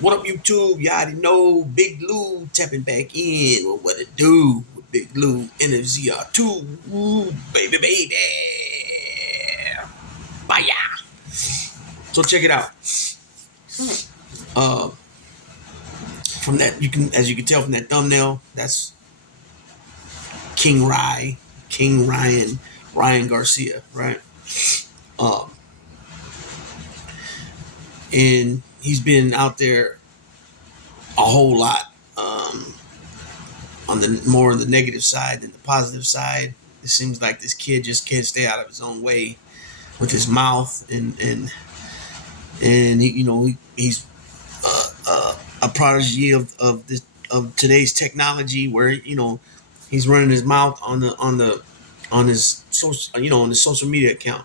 What up, YouTube? You already know Big Lou tapping back in. Well, what it do with Big Lou NFZR2. Ooh, baby, baby. Bye. So check it out. Uh, from that, as you can tell from that thumbnail, that's King Ryan Garcia, right? Um, and he's been out there a whole lot. On the more on the negative side than the positive side. It seems like this kid just can't stay out of his own way with his mouth, and he's a prodigy of today's technology, where he's running his mouth on his social on his social media account.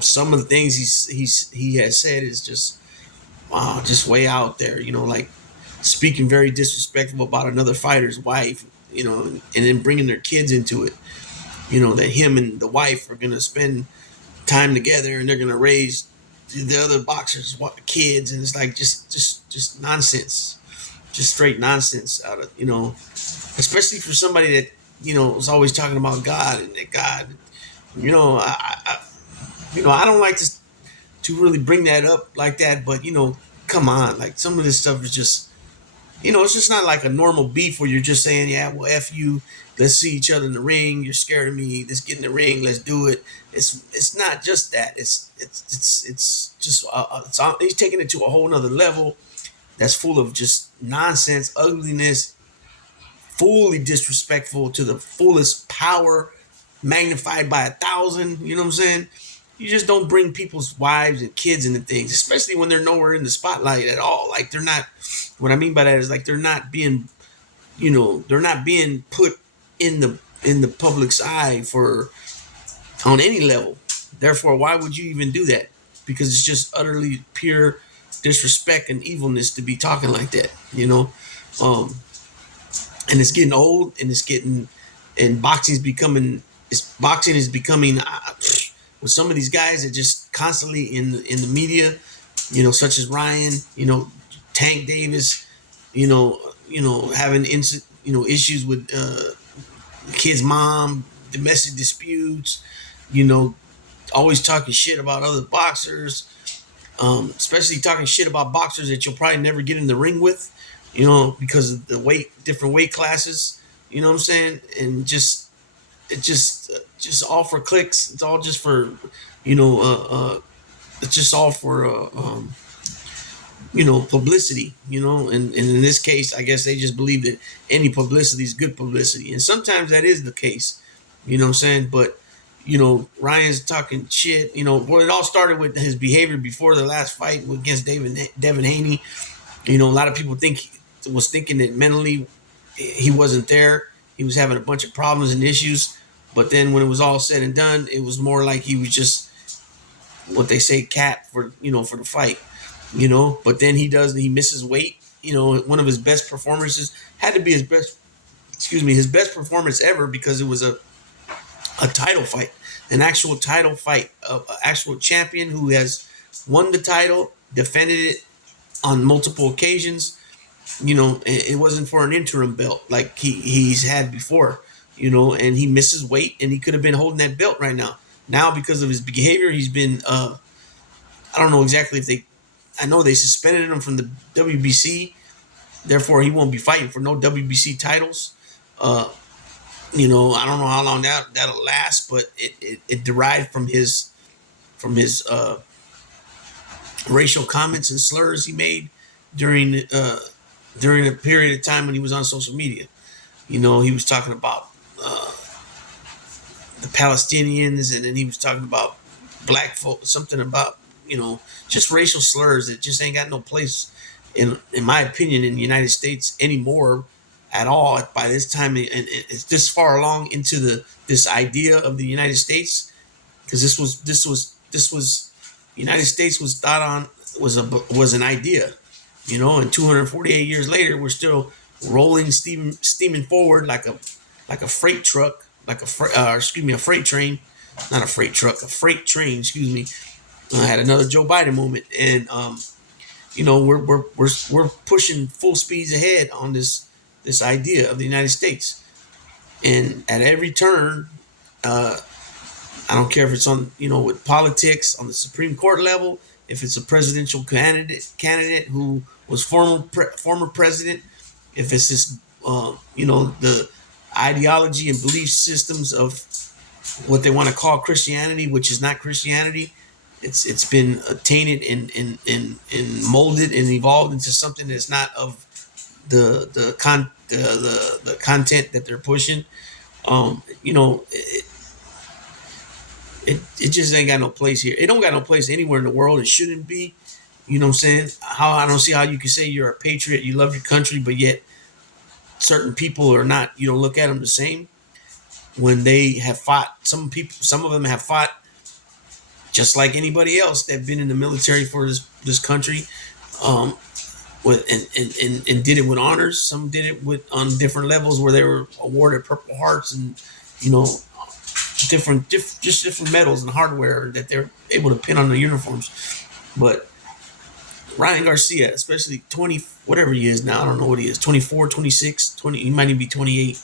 Some of the things he has said is just wow, just way out there. Like speaking very disrespectful about another fighter's wife, and then bringing their kids into it. That him and the wife are gonna spend time together and they're gonna raise the other boxers' kids, and it's like just nonsense, just straight nonsense out of especially for somebody that is always talking about God and that God, I don't like to really bring that up like that, but come on, like some of this stuff is just it's just not like a normal beef where you're just saying, yeah, well, F you, let's see each other in the ring. You're scared of me. Let's get in the ring. Let's do it. It's not just that. It's just he's taking it to a whole nother level that's full of just nonsense, ugliness, fully disrespectful to the fullest power, magnified by 1,000. You know what I'm saying? You just don't bring people's wives and kids into things, especially when they're nowhere in the spotlight at all. Like they're not. What I mean by that is like they're not being, they're not being put in the public's eye for on any level. Therefore, why would you even do that? Because it's just utterly pure disrespect and evilness to be talking like that. Um, and it's getting old, and boxing is becoming with some of these guys that just constantly in the media, such as Ryan, Tank Davis, having issues with kid's mom, domestic disputes, you know, always talking shit about other boxers, especially talking shit about boxers that you'll probably never get in the ring with, because of the different weight classes, you know what I'm saying? And just all for clicks. It's all just for, it's just all for, publicity, and in this case, I guess they just believe that any publicity is good publicity. And sometimes that is the case, you know what I'm saying? But, Ryan's talking shit, well, it all started with his behavior before the last fight against Devin Haney. A lot of people was thinking that mentally he wasn't there. He was having a bunch of problems and issues. But then when it was all said and done, it was more like he was just what they say cap for the fight. But then he misses weight. One of his best performances had to be his best performance ever, because it was a title fight, an actual title fight, an actual champion who has won the title, defended it on multiple occasions. It wasn't for an interim belt like he's had before, and he misses weight, and he could have been holding that belt right now. Now, because of his behavior, he's been, I don't know exactly I know they suspended him from the WBC. Therefore, he won't be fighting for no WBC titles. I don't know how long that'll last, but it derived from his racial comments and slurs he made during a period of time when he was on social media. He was talking about the Palestinians, and then he was talking about black folk, something about just racial slurs that just ain't got no place in my opinion in the United States anymore at all. By this time, and it's this far along into this idea of the United States, because this was United States was thought on was an idea, and 248 years later we're still rolling steaming forward like a freight truck, like a freight train, not a freight truck, a freight train, excuse me. I had another Joe Biden moment, and we're pushing full speeds ahead on this idea of the United States, and at every turn, uh, I don't care if it's on with politics on the Supreme Court level, if it's a presidential candidate who was former president, if it's this the ideology and belief systems of what they want to call Christianity, which is not Christianity. It's been tainted and molded and evolved into something that's not of the content that they're pushing. It just ain't got no place here. It don't got no place anywhere in the world. It shouldn't be. You know what I'm saying? How I don't see how you can say you're a patriot, you love your country, but yet certain people are not. You don't look at them the same when they have fought. Some of them have fought just like anybody else that been in the military for this country, um, with and did it with honors. Some did it with on different levels where they were awarded Purple Hearts and you know just different medals and hardware that they're able to pin on their uniforms. But Ryan Garcia, especially 20 whatever he is now, I don't know what he is, 24, 26, 20, he might even be 28.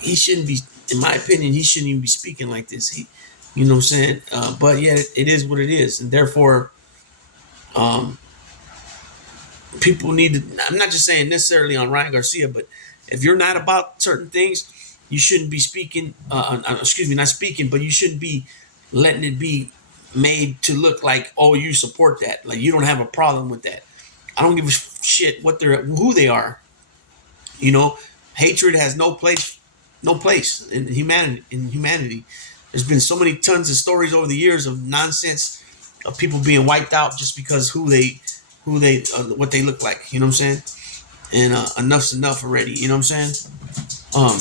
He shouldn't be, in my opinion, he shouldn't even be speaking like this. You know what I'm saying? But yeah, it is what it is, and therefore, um, people need to. I'm not just saying necessarily on Ryan Garcia, but if you're not about certain things, you shouldn't be speaking. Excuse me, not speaking, but you shouldn't be letting it be made to look like, oh, you support that. Like you don't have a problem with that. I don't give a shit who they are. You know, hatred has no place in humanity. There's been so many tons of stories over the years of nonsense of people being wiped out just because what they look like. You know what I'm saying? And enough's enough already. You know what I'm saying? Um,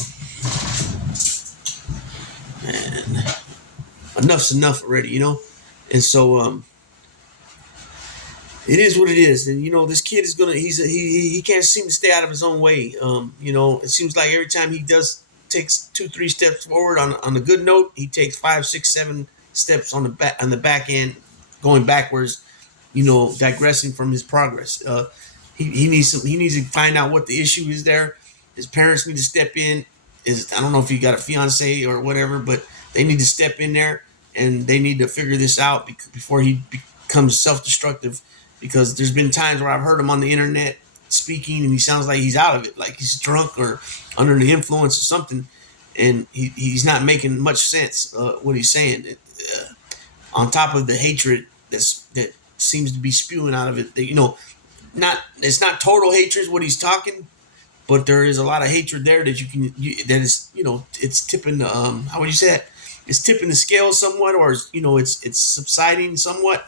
and enough's enough already. And so it is what it is. And this kid is gonna. He can't seem to stay out of his own way. It seems like every time he does takes 2-3 steps forward on a good note, he takes 5-6-7 steps on the back end, going backwards. Digressing from his progress. He needs to find out what the issue is there. His parents need to step in. I don't know if he got a fiance or whatever, but they need to step in there and they need to figure this out before he becomes self-destructive. Because there's been times where I've heard him on the internet speaking and he sounds like he's out of it, like he's drunk or under the influence of something, and he's not making much sense what he's saying. On top of the hatred that seems to be spewing out of it, it's not total hatred what he's talking, but there is a lot of hatred there that that is it's tipping the how would you say it? It's tipping the scale somewhat, or it's subsiding somewhat.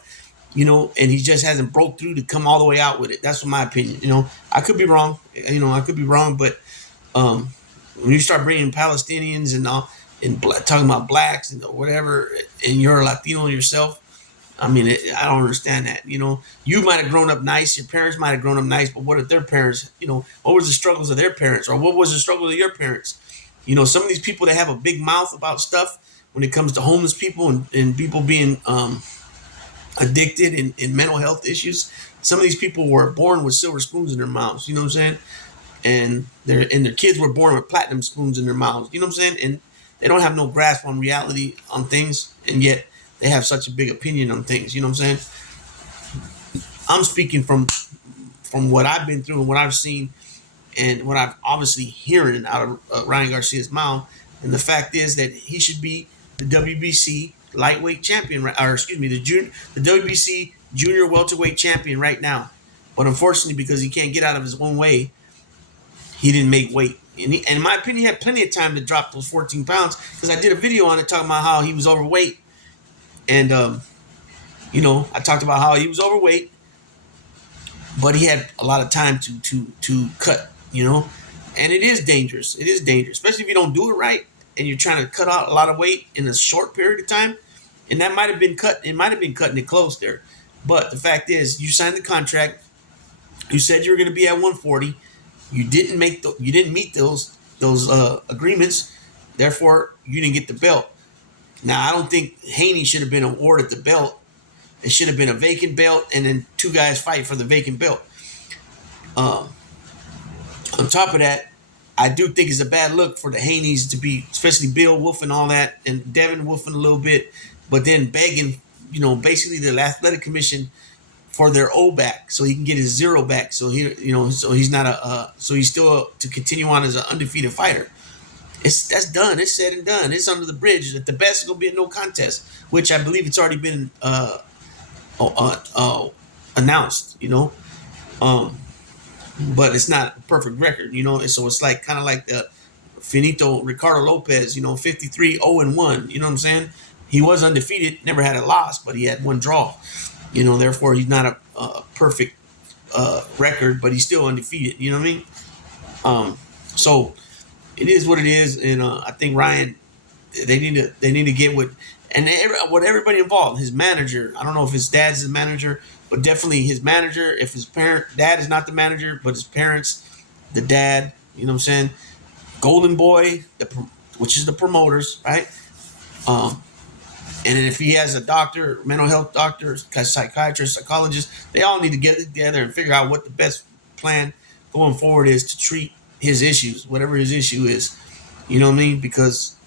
And he just hasn't broke through to come all the way out with it. That's my opinion. I could be wrong. I could be wrong, but when you start bringing Palestinians and all and talking about blacks and whatever, and you're a Latino yourself, I mean, I don't understand that. You might have grown up nice. Your parents might have grown up nice, but what are their parents? What was the struggles of their parents, or what was the struggle of your parents? Some of these people that have a big mouth about stuff when it comes to homeless people and people being addicted and mental health issues. Some of these people were born with silver spoons in their mouths. You know what I'm saying? And their kids were born with platinum spoons in their mouths. You know what I'm saying? And they don't have no grasp on reality on things, and yet they have such a big opinion on things. You know what I'm saying? I'm speaking from what I've been through and what I've seen and what I've obviously hearing out of Ryan Garcia's mouth. And the fact is that he should be the WBC lightweight champion, or excuse me, the WBC junior welterweight champion right now. But unfortunately, because he can't get out of his own way, he didn't make weight. And in my opinion, he had plenty of time to drop those 14 pounds, because I did a video on it talking about how he was overweight. And, I talked about how he was overweight, but he had a lot of time to cut, and it is dangerous. It is dangerous, especially if you don't do it right and you're trying to cut out a lot of weight in a short period of time. And that might have been cut. It might have been cutting it close there. But the fact is, you signed the contract. You said you were going to be at 140. You didn't meet those agreements. Therefore, you didn't get the belt. Now, I don't think Haney should have been awarded the belt It should have been a vacant belt, and then two guys fight for the vacant belt. Um, on top of that, I do think it's a bad look for the Haneys to be, especially Bill Wolf and all that, and Devin Wolfing a little bit, but then begging, basically the athletic commission for their O back, so he can get his zero back. So so he's not so he's still to continue on as an undefeated fighter. That's done. It's said and done. It's under the bridge. At the best, it's gonna be a no contest, which I believe it's already been uh, uh, announced. Um, but it's not a perfect record. So it's like kind of like the Finito Ricardo Lopez. 53 0-1. You know what I'm saying? He was undefeated, never had a loss, but he had one draw. Therefore he's not a perfect record, but he's still undefeated. You know what I mean? So it is what it is, and I think Ryan, they need to get what everybody involved. His manager, I don't know if his dad's the manager, but definitely his manager. If his dad is not the manager, but his parents, the dad. You know what I'm saying? Golden Boy, which is the promoters, right? And then if he has a doctor, mental health doctor, psychiatrist, psychologist, they all need to get together and figure out what the best plan going forward is to treat his issues, whatever his issue is. You know what I mean? Because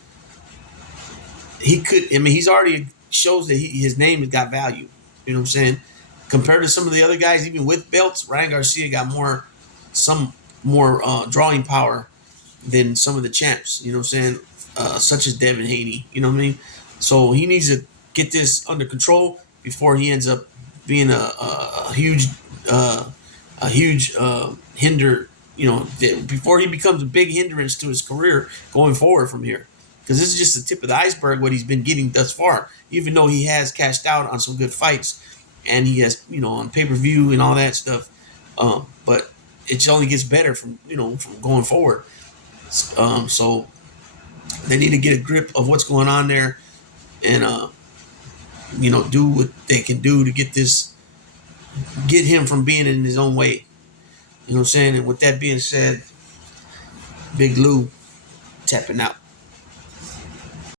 he's already shows that his name has got value. You know what I'm saying? Compared to some of the other guys, even with belts, Ryan Garcia got some more drawing power than some of the champs. You know what I'm saying? Such as Devin Haney. You know what I mean? So he needs to get this under control before he ends up being a huge hinder. Before he becomes a big hindrance to his career going forward from here. Because this is just the tip of the iceberg what he's been getting thus far. Even though he has cashed out on some good fights, and he has on pay-per-view and all that stuff, but it only gets better from going forward. So they need to get a grip of what's going on there, and do what they can do to get him from being in his own way. You know what I'm saying? And with that being said, Big Lou tapping out.